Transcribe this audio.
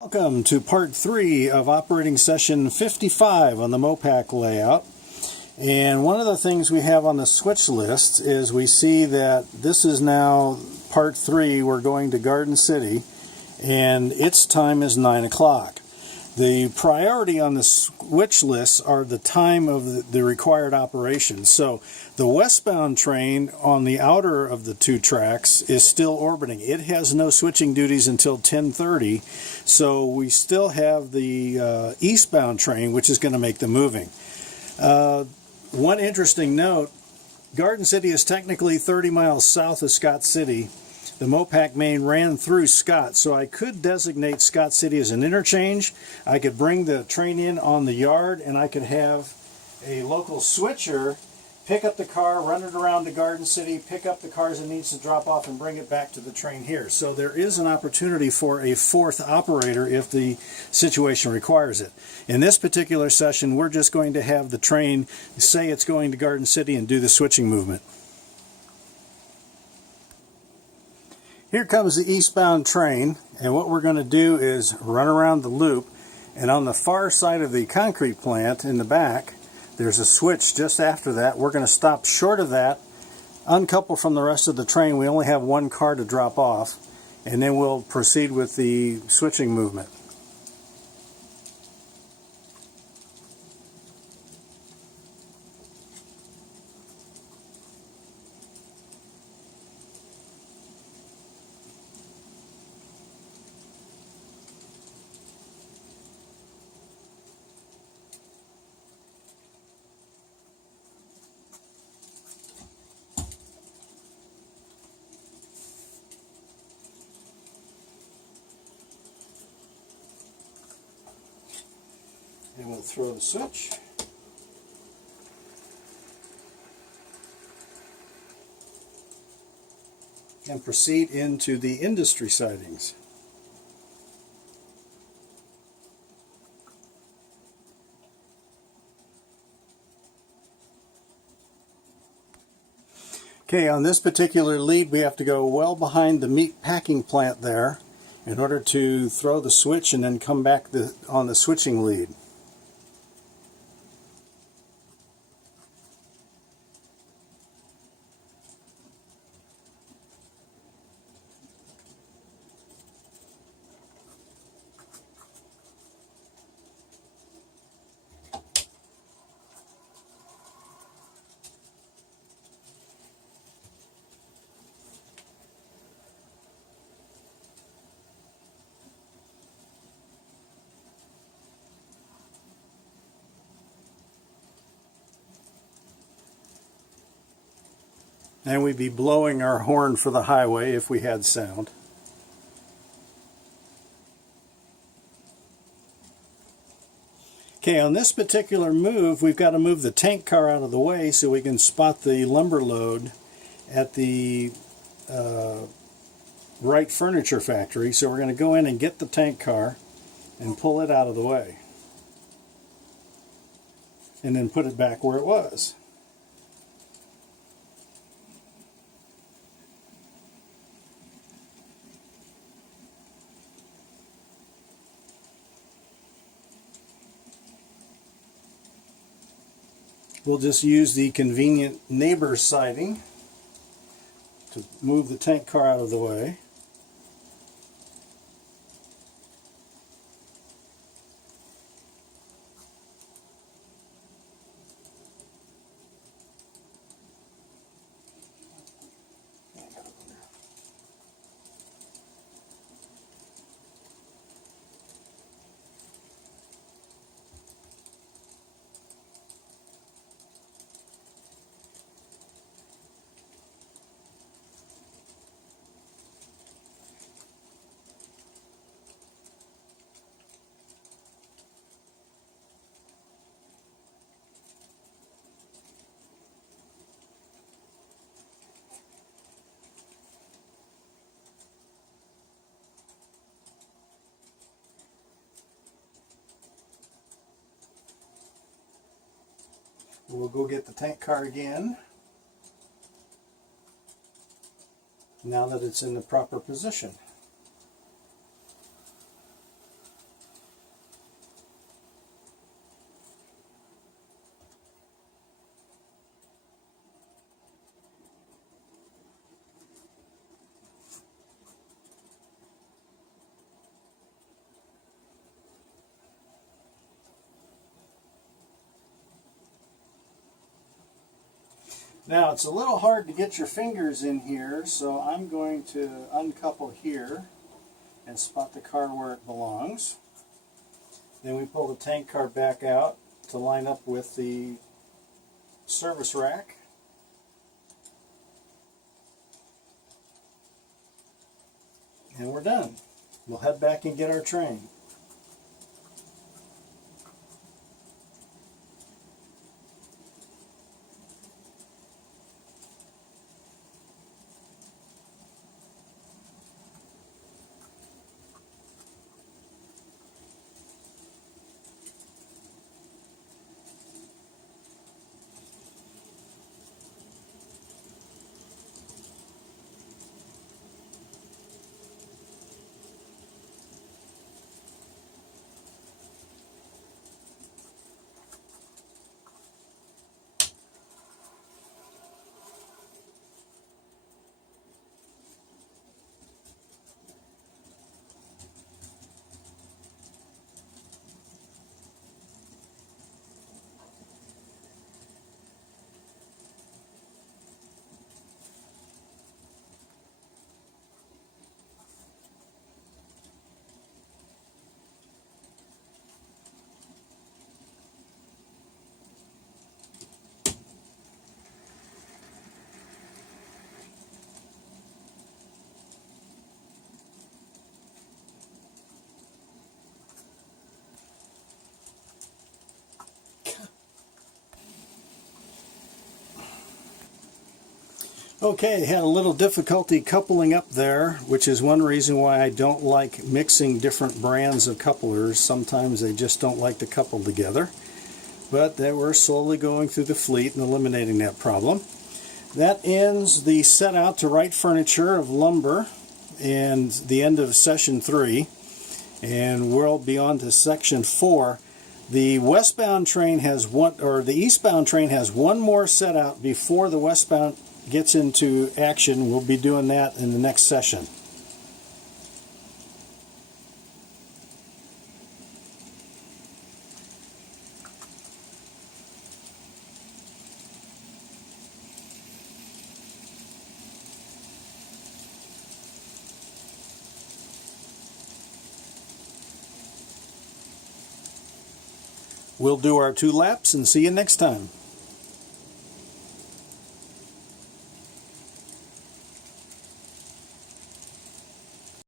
Welcome to part 3 of operating session 55 on the MoPac layout. And one of the things we have on the switch list is we see that this is now part 3. We're going to Garden City and its time is 9 o'clock. The priority on the switch list are the time of the required operation. So the westbound train on the outer of the two tracks is still orbiting. It has no switching duties until 10:30. So we still have the eastbound train, which is going to make the moving. One interesting note, Garden City is technically 30 miles south of Scott City. The MoPac main ran through Scott, so I could designate Scott City as an interchange. I could bring the train in on the yard, and I could have a local switcher pick up the car, run it around to Garden City, pick up the cars it needs to drop off, and bring it back to the train here. So there is an opportunity for a fourth operator if the situation requires it. In this particular session, we're just going to have the train say it's going to Garden City and do the switching movement. Here comes the eastbound train, and what we're going to do is run around the loop, and on the far side of the concrete plant in the back, there's a switch just after that. We're going to stop short of that, uncouple from the rest of the train. We only have one car to drop off, and then we'll proceed with the switching movement. And we'll throw the switch. And proceed into the industry sidings. Okay, on this particular lead we have to go well behind the meat packing plant there in order to throw the switch and then come back on the switching lead. And we'd be blowing our horn for the highway if we had sound. Okay, on this particular move, we've got to move the tank car out of the way so we can spot the lumber load at the Wright Furniture Factory. So we're going to go in and get the tank car and pull it out of the way. And then put it back where it was. We'll just use the convenient neighbor siding to move the tank car out of the way. We'll go get the tank car again, now that it's in the proper position. Now it's a little hard to get your fingers in here, so I'm going to uncouple here and spot the car where it belongs. Then we pull the tank car back out to line up with the service rack. And we're done. We'll head back and get our train. Okay, had a little difficulty coupling up there, which is one reason why I don't like mixing different brands of couplers. Sometimes they just don't like to couple together. But they were slowly going through the fleet and eliminating that problem. That ends the set out to right furniture of lumber and the end of session 3. And we'll be on to section 4. The westbound train has one, or the eastbound train has one more set out before the westbound gets into action. We'll be doing that in the next session. We'll do our 2 laps and see you next time.